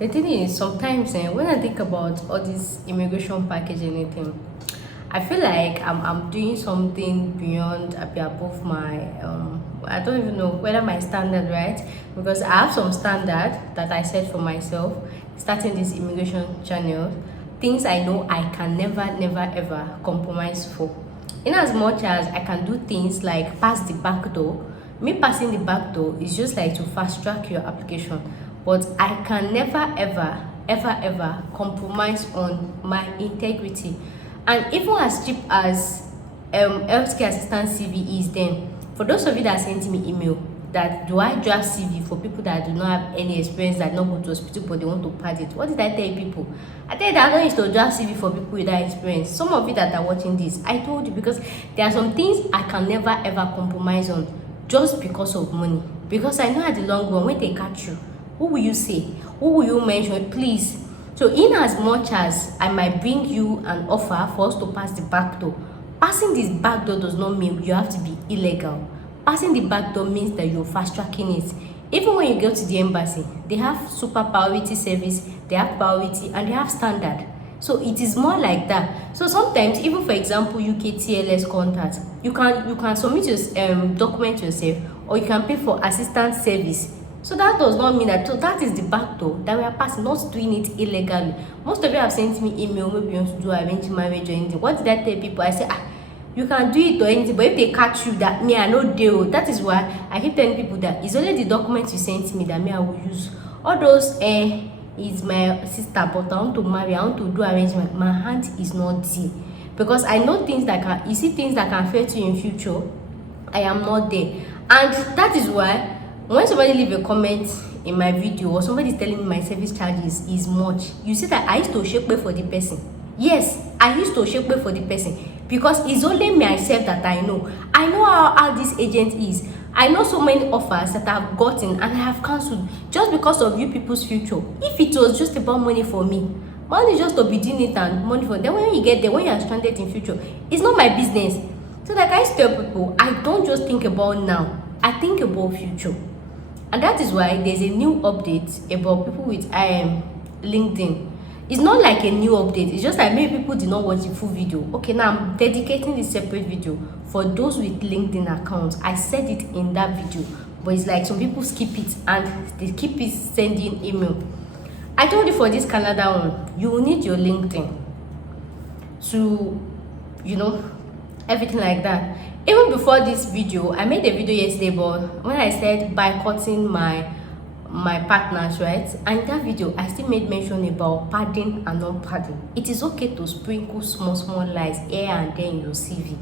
The thing is, sometimes when I think about all this immigration package and anything, I feel like I'm doing something beyond, above my I don't even know whether my standard, right? Because I have some standard that I set for myself, starting this immigration channel. Things I know I can never ever compromise for. In as much as I can do things like pass the back door, me passing the back door is just like to fast track your application, but I can never ever compromise on my integrity. And even as cheap as healthcare assistant CV is, then for those of you that sent me email that do I draft CV for people that do not have any experience, that not go to hospital but they want to pad it, what did I tell you people? I tell you that I don't used to draft CV for people without experience. Some of you that are watching this, I told you, because there are some things I can never ever compromise on just because of money. Because I know at the long run, when they catch you, who will you say? Who will you mention? Please. So in as much as I might bring you an offer for us to pass the back door, passing this back door does not mean you have to be illegal. Passing the back door means that you're fast tracking it. Even when you go to the embassy, they have super priority service, they have priority, and they have standard. So it is more like that. So sometimes, even for example, UK TLS contact, you can submit your document yourself, or you can pay for assistant service. So that does not mean that. So that is the back door that we are passing, not doing it illegally. Most of you have sent me email, maybe you want to do arranged marriage or anything. What did I tell people? I say, you can do it or anything, but if they catch you, that me, I no deal. That is why I keep telling people that it's only the documents you sent me that me I will use. All those is my sister, but I want to marry, I want to do arrangement. My hand is not there, because I know things that can, you see things that can affect you in future. I am not there, and that is why when somebody leave a comment in my video, or somebody is telling me my service charges is much, you see that I used to shake for the person. Yes, I used to shake for the person, because it's only myself that I know. I know how this agent is. I know so many offers that I've gotten and I have cancelled just because of you people's future. If it was just about money for me, money just to be doing it and money for then when you get there, when you are stranded in future, it's not my business. So like I tell people, I don't just think about now, I think about future. And that is why there's a new update about people with LinkedIn. It's not like a new update, it's just like maybe people did not watch the full video. Okay, now I'm dedicating this separate video for those with LinkedIn accounts. I said it in that video, but it's like some people skip it and they keep it sending email. I told you for this Canada one, you will need your LinkedIn to, everything like that. Even before this video, I made a video yesterday, but when I said boycotting my partners, right? And in that video, I still made mention about padding and non-padding. It is okay to sprinkle small lies here and there in your CV.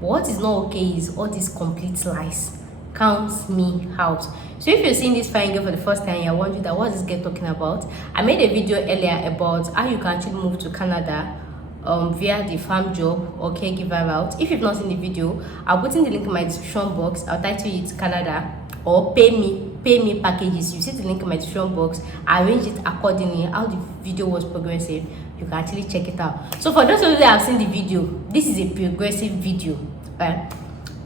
But what is not okay is all these complete lies. Counts me out. So if you're seeing this fine girl for the first time, you're wondering that what is this girl talking about? I made a video earlier about how you can actually move to Canada via the farm job or caregiver route. If you've not seen the video, I'll put in the link in my description box. I'll title it Canada or pay me packages. You see the link in my description box. I arranged it accordingly. How the video was progressive, you can actually check it out. So for those of you that have seen the video, this is a progressive video.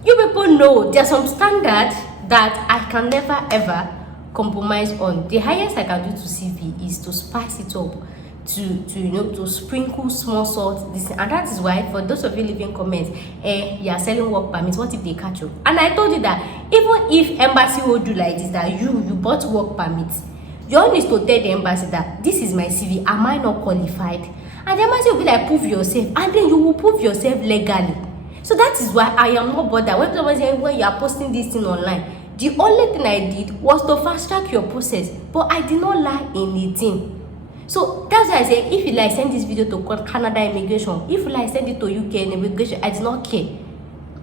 You people know there's some standard that I can never ever compromise on. The highest I can do to CV is to spice it up, to sprinkle small salt, this, and that is why for those of you leaving comments, you are selling work permits, what if they catch you? And I told you that even if embassy will do like this, that you bought work permits, you all need to tell the embassy that this is my CV, am I not qualified? And the embassy will be like, prove yourself, and then you will prove yourself legally. So that is why I am not bothered when somebody says when you are posting this thing online. The only thing I did was to fast track your process, but I did not lie anything. So that's why I say, if you like send this video to Canada immigration, if you like send it to UK immigration, I do not care.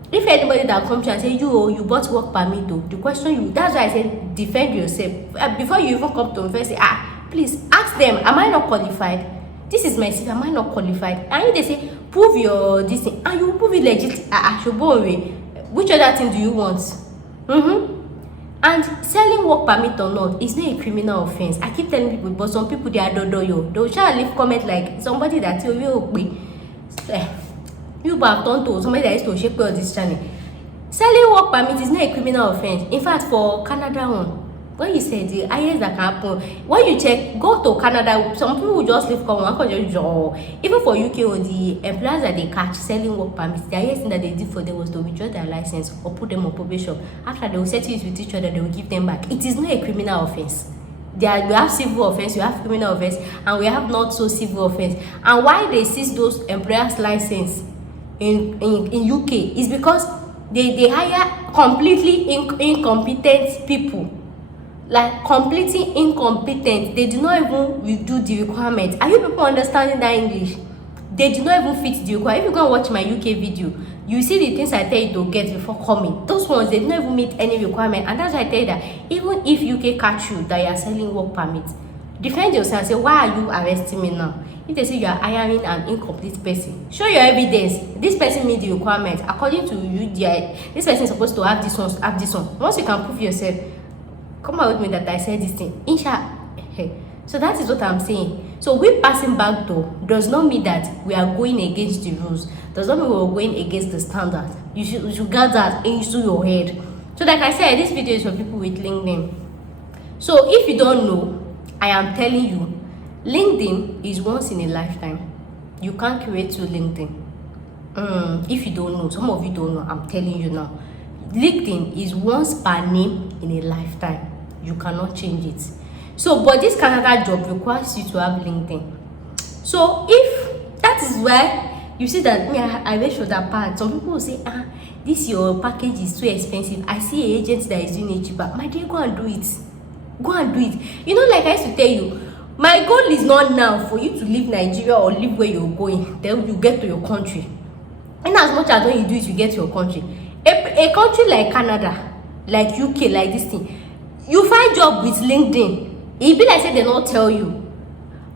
If anybody that comes to and say you bought work permit, the question you, that's why I said defend yourself before you even come to me first. Say please ask them, am I not qualified? This is my CV, am I not qualified? And if they say prove your this thing, and you prove it legit, which other thing do you want? And selling work permit or not is not a criminal offense. I keep telling people, but some people they are dodo. They will try to leave comment like somebody that you have done to somebody that used to shape on this channel. Selling work permit is not a criminal offense. In fact, for Canada one, When you say the highest that can happen, when you check, go to Canada, some people will just leave come one country job. Even for UK or the employers that they catch selling work permits, the highest thing that they did for them was to withdraw their license or put them on probation. After they will settle it with each other, they will give them back. It is not a criminal offense. We have civil offense, we have criminal offense, and we have not so civil offense. And why they seize those employers' license in UK is because they hire completely incompetent people. Like completely incompetent. They do not even do the requirement. Are you people understanding that English? They do not even fit the requirement. If you go and watch my UK video, you see the things I tell you to get before coming. Those ones, they do not even meet any requirement. And that's why I tell you that even if UK catch you that you are selling work permits, defend yourself and say, why are you arresting me now? If they say you are hiring an incomplete person, show your evidence. This person meet the requirement. According to you, this person is supposed to have this one, have this one. Once you can prove yourself, come out with me that I said this thing. So that is what I'm saying. So we passing back door does not mean that we are going against the rules. Does not mean we are going against the standard. You should get that into your head. So like I said, this video is for people with LinkedIn. So if you don't know, I am telling you, LinkedIn is once in a lifetime. You can't create to LinkedIn. If you don't know, some of you don't know, I'm telling you now. LinkedIn is once per name in a lifetime. You cannot change it. So, but this Canada job requires you to have LinkedIn. So, if that is why you see that I went for that part. Some people will say, this your package is too expensive. I see an agent that is doing it cheaper. My dear, go and do it. Go and do it. You know, like I used to tell you, my goal is not now for you to leave Nigeria or leave where you're going. Then you get to your country. And as much as when you do it, you get to your country. A country like Canada, like UK, like this thing, you find job with LinkedIn. It be like say they not tell you.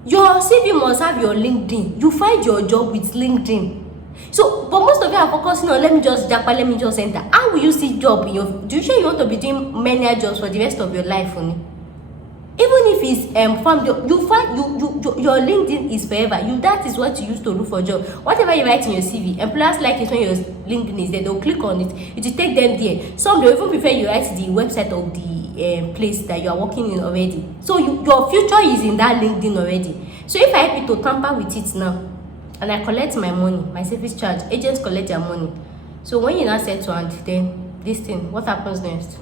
Your CV must have your LinkedIn. You find your job with LinkedIn. So, but most of you are focusing on let me just enter. How will you see job in your? Do you sure you want to be doing many jobs for the rest of your life, honey? Even if it's farm job, you find your LinkedIn is forever. That is what you use to look for job. Whatever you write in your CV, employers like it when your LinkedIn is there. They'll click on it. It will take them there. Some they even prefer you write the website of the place that you are working in already. So your future is in that LinkedIn already. So if I help you to tamper with it now, and I collect my money, my service charge, agents collect their money. So when you now set to hand, then this thing, what happens next?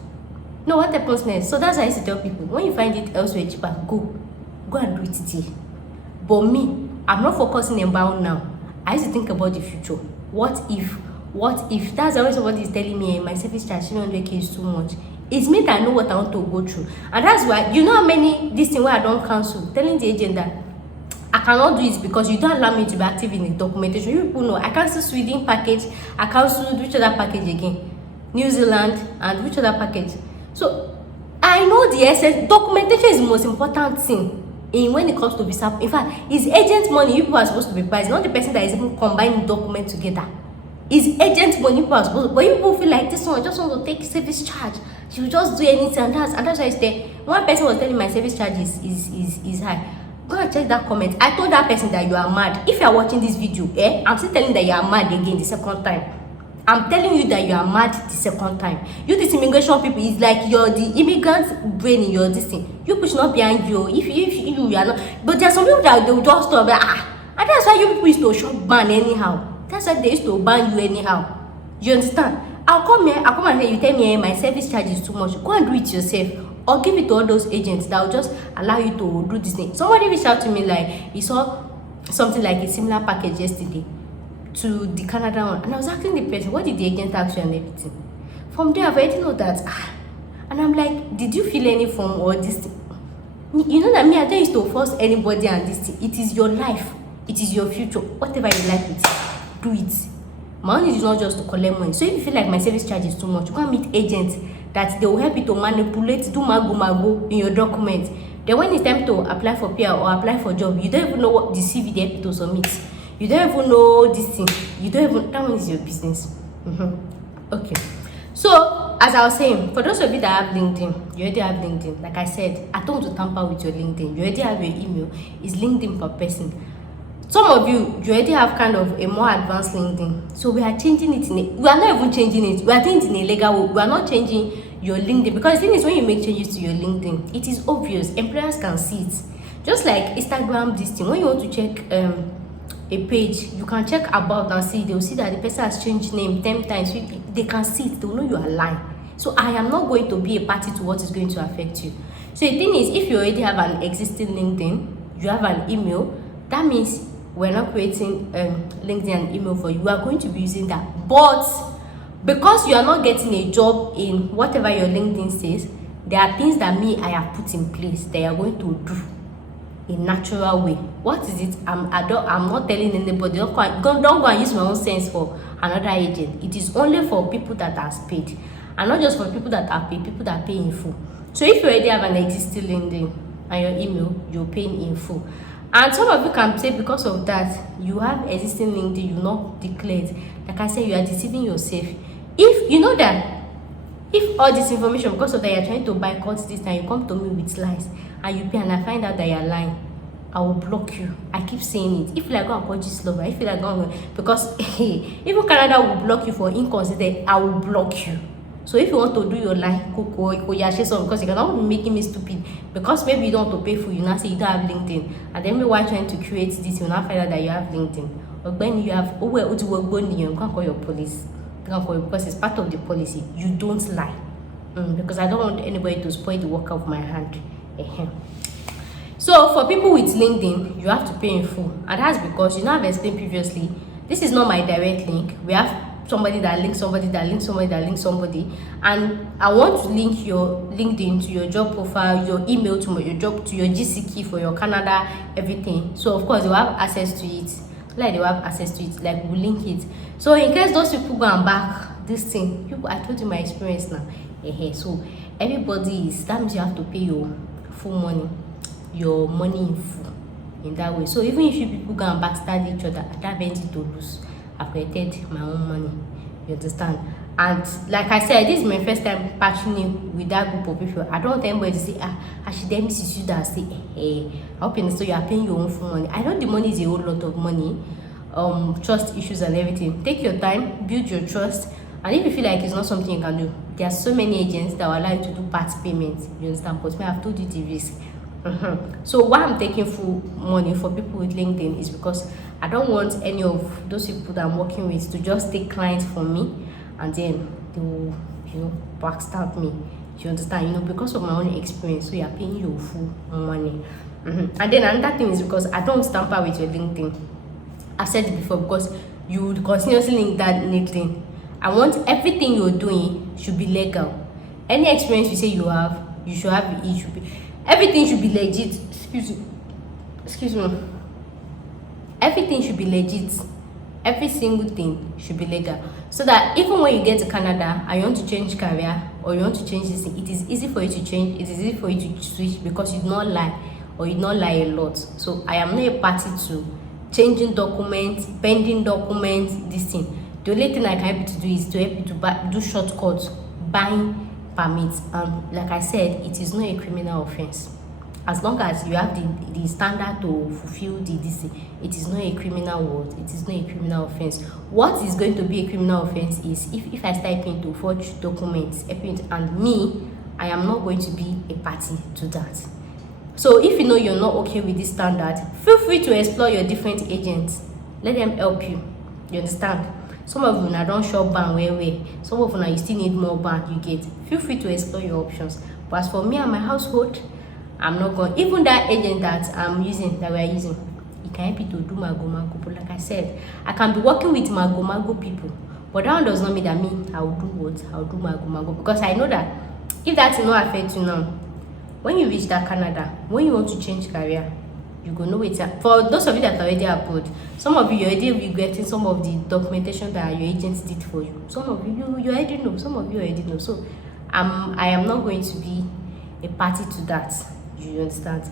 No, what happens next? So that's why I used to tell people, when you find it elsewhere cheaper, go and do it today. But me, I'm not focusing about now. I used to think about the future. What if? That's always somebody is telling me my service charge 300k is too much. It's me that I know what I want to go through. And that's why, you know how many this thing where I don't cancel, telling the agent that I cannot do it because you don't allow me to be active in the documentation. You people know I cancel Sweden package, I cancel which other package again? New Zealand, and which other package? So I know the essence. Documentation is the most important thing when it comes to visa. In fact, it's agent money you people are supposed to be priced, not the person that is even combining documents together. It's agent money people are supposed to, but you people feel like this one just want to take service charge. She will just do anything, and that's why I say one person was telling my service charge is high. Go and check that comment. I told that person that you are mad. If you are watching this video, I'm still telling that you are mad again the second time. I'm telling you that you are mad the second time. You this immigration people is like you're the immigrant brain in your this thing. You push not behind you. If you are not, but there are some people that they will just stop and that's why you people used to shop ban anyhow. That's why they used to ban you anyhow. You understand? I'll come and say you tell me my service charge is too much. Go and do it yourself. Or give it to all those agents that will just allow you to do this thing. Somebody reached out to me like he saw something like a similar package yesterday to the Canada one, and I was asking the person, what did the agent ask you and everything? From there, I've already know that. And I'm like, did you fill any form or this thing? You know that me, I don't used to force anybody on this thing. It is your life. It is your future. Whatever you like with it, do it. My own is not just to collect money. So if you feel like my service charge is too much, go and meet agents that they will help you to manipulate, do mago in your documents. Then when it's time to apply for PR or apply for job, you don't even know what the CV they help you to submit. You don't even know this thing. You don't even, that one is your business. Okay. So, as I was saying, for those of you that have LinkedIn, you already have LinkedIn. Like I said, I don't want to tamper with your LinkedIn. You already have your email. It's LinkedIn per person. Some of you already have kind of a more advanced LinkedIn. So we are changing it we are not even changing it. We are doing it in a legal way. We are not changing your LinkedIn, because the thing is, when you make changes to your LinkedIn, it is obvious, employers can see it. Just like Instagram, this thing, when you want to check a page, you can check about and see, they'll see that the person has changed name 10 times. So they can see it, they'll know you are lying. So I am not going to be a party to what is going to affect you. So the thing is, if you already have an existing LinkedIn, you have an email, that means we're not creating LinkedIn and email for you. We are going to be using that. But because you are not getting a job in whatever your LinkedIn says, there are things that I have put in place that you are going to do in natural way. What is it? I'm not telling anybody. Don't go and use my own sense for another agent. It is only for people that are paid, and not just for people that are paid, people that pay in full. So if you already have an existing LinkedIn and your email, you're paying in full. And some of you can say because of that, you have existing LinkedIn, you not declared. Like I said, you are deceiving yourself. If you know that, if all this information, because of that, you're trying to boycott this and you come to me with lies and you pay and I find out that you're lying, I will block you. I keep saying it. If you like go and call this lover, if you like go and because even Canada will block you for inconsiderate, I will block you. So if you want to do your line, because you cannot be making me stupid, because maybe you don't want to pay for, you now say you don't have LinkedIn, and then while trying to create this, you now find out that you have LinkedIn. But when you have you can't call your police. You can't call it because it's part of the policy. You don't lie. Because I don't want anybody to spoil the work of my hand. So for people with LinkedIn, you have to pay in full, and that's because, you know, I've explained previously, this is not my direct link. We have somebody that links somebody that links somebody that links somebody, and I want to link your LinkedIn to your job profile, your email to your job, to your GC key for your Canada, everything. So of course you have access to it, like they have access to it, like we'll link it. So in case those people go and back this thing, people, I told you my experience now. So everybody is, that means you have to pay your full money, your money in full in that way. So even if you people go and backstab each other, I don't have anything to lose. I've created my own money, you understand? And like I said, this is my first time partnering with that group of people. I don't want anybody to say, I should then miss you that say, I hope you understand, you are paying your own full money. I know the money is a whole lot of money, trust issues and everything. Take your time, build your trust, and if you feel like it's not something you can do, there are so many agents that will allow you to do part payments, you understand? But I've told you the risk. So why I'm taking full money for people with LinkedIn is because I don't want any of those people that I'm working with to just take clients from me and then they will, you know, backstab me. You understand? You know, because of my own experience, so you're paying your full money. And then another thing is because I don't tamper with your LinkedIn. I've said it before, because you would continuously link that LinkedIn. I want everything you're doing should be legal. Any experience you say you have, you should have it. Should be, everything should be legit. Excuse me. Everything should be legit. Every single thing should be legal, so that even when you get to Canada and you want to change career or you want to change this thing, it is easy for you to change. It is easy for you to switch because you do not lie, or you do not lie a lot. So I am not a party to changing documents, bending documents, this thing. The only thing I can help you to do is to help you to do shortcuts, buying permits. And like I said, it is not a criminal offense. As long as you have the standard to fulfill this, it is not a criminal word. It is not a criminal offense. What is going to be a criminal offense is if I start paying to forge documents, and me, I am not going to be a party to that. So if you know you're not okay with this standard, feel free to explore your different agents. Let them help you. You understand? Some of you now don't shop ban way. Some of you now you still need more ban, you get. Feel free to explore your options. But as for me and my household, I'm not going. Even that agent that we are using, it can help you to do mago. But like I said, I can be working with mago people. But that one does not mean that I will do what? I will do mago. Because I know that if that will not affect you now, when you reach that Canada, when you want to change career, you go know it. For those of you that are already abroad, some of you already regretting some of the documentation that your agents did for you. Some of you already know. Some of you already know. So I am not going to be a party to that. You understand?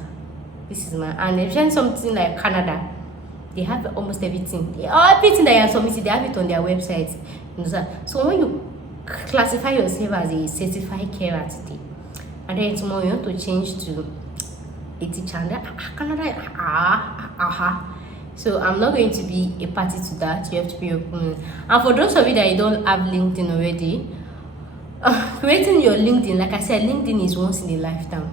This is and if you're something like Canada, they have almost everything. Everything that you are submitting, they have it on their website. You understand? So when you classify yourself as a certified carer today, and then tomorrow you want to change to a teacher, and Canada, So I'm not going to be a party to that. You have to be open. And for those of you that you don't have LinkedIn already, Creating your LinkedIn, like I said, LinkedIn is once in a lifetime.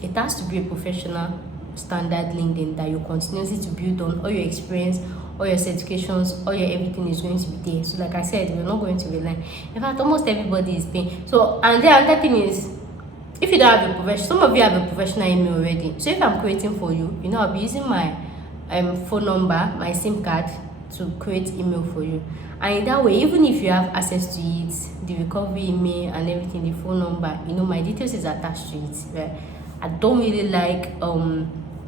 It has to be a professional standard LinkedIn that you continuously to build on. All your experience, all your certifications, all your everything is going to be there. So like I said, you're not going to rely. In fact, almost everybody is paying. So, and the other thing is, if you don't have a professional, some of you have a professional email already. So if I'm creating for you, you know, I'll be using my phone number, my SIM card to create email for you. And in that way, even if you have access to it, the recovery email and everything, the phone number, you know, my details is attached to it. Right? I don't really like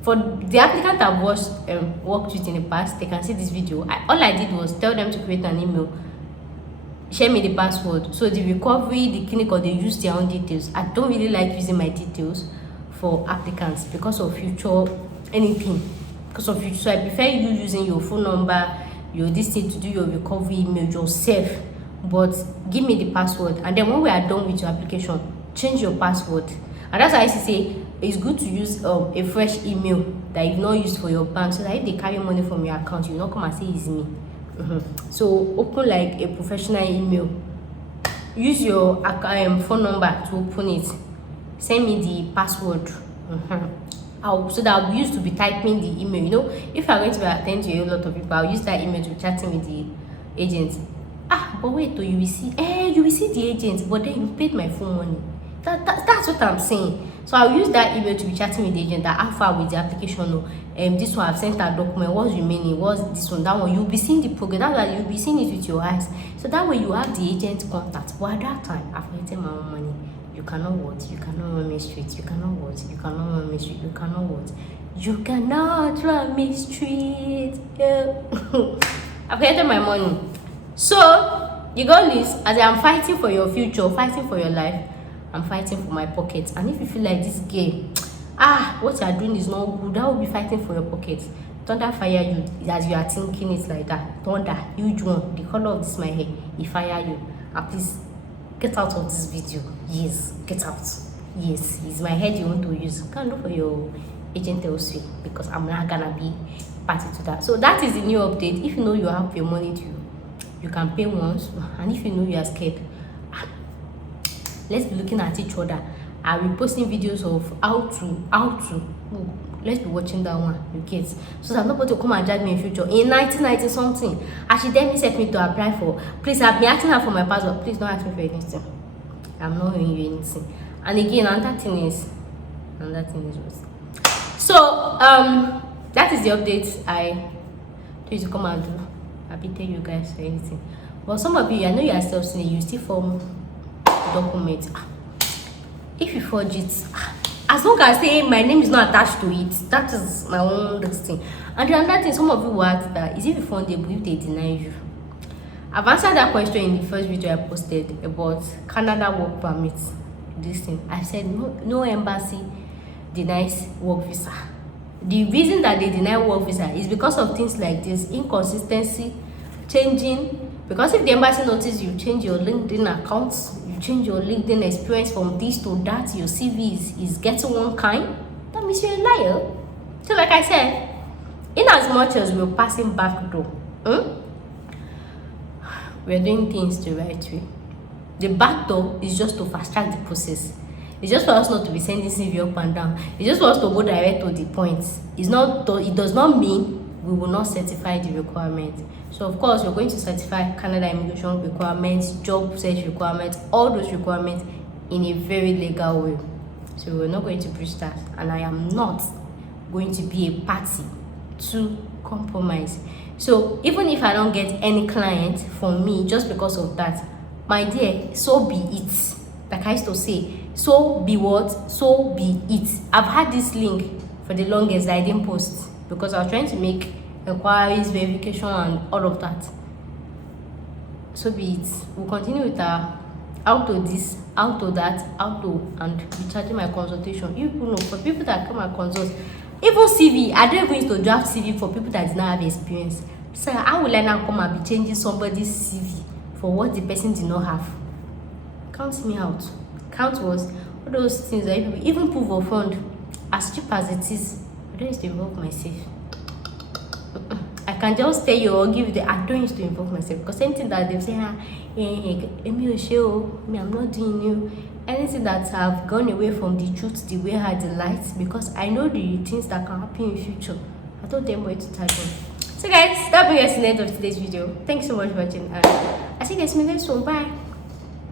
for the applicant I've worked with in the past, they can see this video. All I did was tell them to create an email, share me the password. So the recovery, the clinic, or they use their own details. I don't really like using my details for applicants because of future anything. Because of future, so I prefer you using your phone number, your this thing to do your recovery email yourself. But give me the password, and then when we are done with your application, change your password. And that's why I used to say it's good to use a fresh email that you've not used for your bank, so that if they carry money from your account, you not come and say it's me. So open like a professional email. Use your phone number to open it. Send me the password. So that I'll be used to be typing the email. You know, if I'm going to be attending to a lot of people, I'll use that email to be chatting with the agent. But wait, you will see. You will see the agent, but then you paid my phone money. That's what I'm saying. So I'll use that email to be chatting with the agent that how far with the application. This one I've sent that document. What's remaining? What's this one? That one. You'll be seeing the progress. That's why you'll be seeing it with your eyes. So that way you have the agent contact. But at that time, I've collected my own money. You cannot what? You cannot run me straight. You cannot what? You cannot run me straight. You cannot what? You cannot run me straight. I've collected my money. So you go lose as I'm fighting for your future, fighting for your life. I'm fighting for my pockets. And if you feel like this game, what you are doing is not good, that will be fighting for your pockets. Thunder fire you as you are thinking it like that. Thunder, huge one, the color of this my hair, he fire you. And please get out of this video. Yes, get out. Yes, it's my head you want to use. Can't look for your agent elsewhere because I'm not gonna be party to that. So that is the new update. If you know you have your money due, you can pay once, and if you know you are scared, let's be looking at each other. I'll be posting videos of how to let's be watching that one, you kids, so that nobody will come and drag me in future. In 1990 something, and she then set me to apply for, please, I've been asking her for my passport. Please don't ask me for anything. I'm not doing you anything. And again, another thing is what? So that is the update I told you to come and do. I'll be telling you guys for anything. But some of you, I know you are self-studying, you still form document. If you forge it, as long as say my name is not attached to it, that is my own thing. And the other thing, some of you will ask that is if you fundable if they deny you. I've answered that question in the first video I posted about Canada work permit. This thing, I said no embassy denies work visa. The reason that they deny work visa is because of things like this: inconsistency, changing. Because if the embassy notices you change your LinkedIn accounts, you change your LinkedIn experience from this to that, your CV is getting one kind, that means you're a liar. So like I said, in as much as we're passing back door, we're doing things the right way. The back door is just to fast track the process. It's just for us not to be sending CV up and down. It's just for us to go direct to the point. It does not mean we will not certify the requirement. So of course, we're going to certify Canada immigration requirements, job search requirements, all those requirements in a very legal way. So we're not going to breach that, and I am not going to be a party to compromise. So even if I don't get any client from me just because of that, my dear, so be it. Like I used to say, so be what? So be it. I've had this link for the longest that I didn't post because I was trying to make inquiries, verification, and all of that. So be it. We'll continue with our out to this, out to that, out to, and be charging my consultation. You people know, for people that come and consult, even CV, I don't even need to draft CV for people that did not have experience. So how will I now come and be changing somebody's CV for what the person did not have? Count me out. Count was all those things that people, even proof of fund, as cheap as it is, I don't need to involve myself. I can just tell you or give you the I don't used to involve myself, because anything that they say, me, I'm not doing you. Anything that have gone away from the truth, the way I the light, because I know the things that can happen in future. I told them where to type on. So guys, that brings us to the end of today's video. Thanks so much for watching, and I see you guys in the next one. Bye.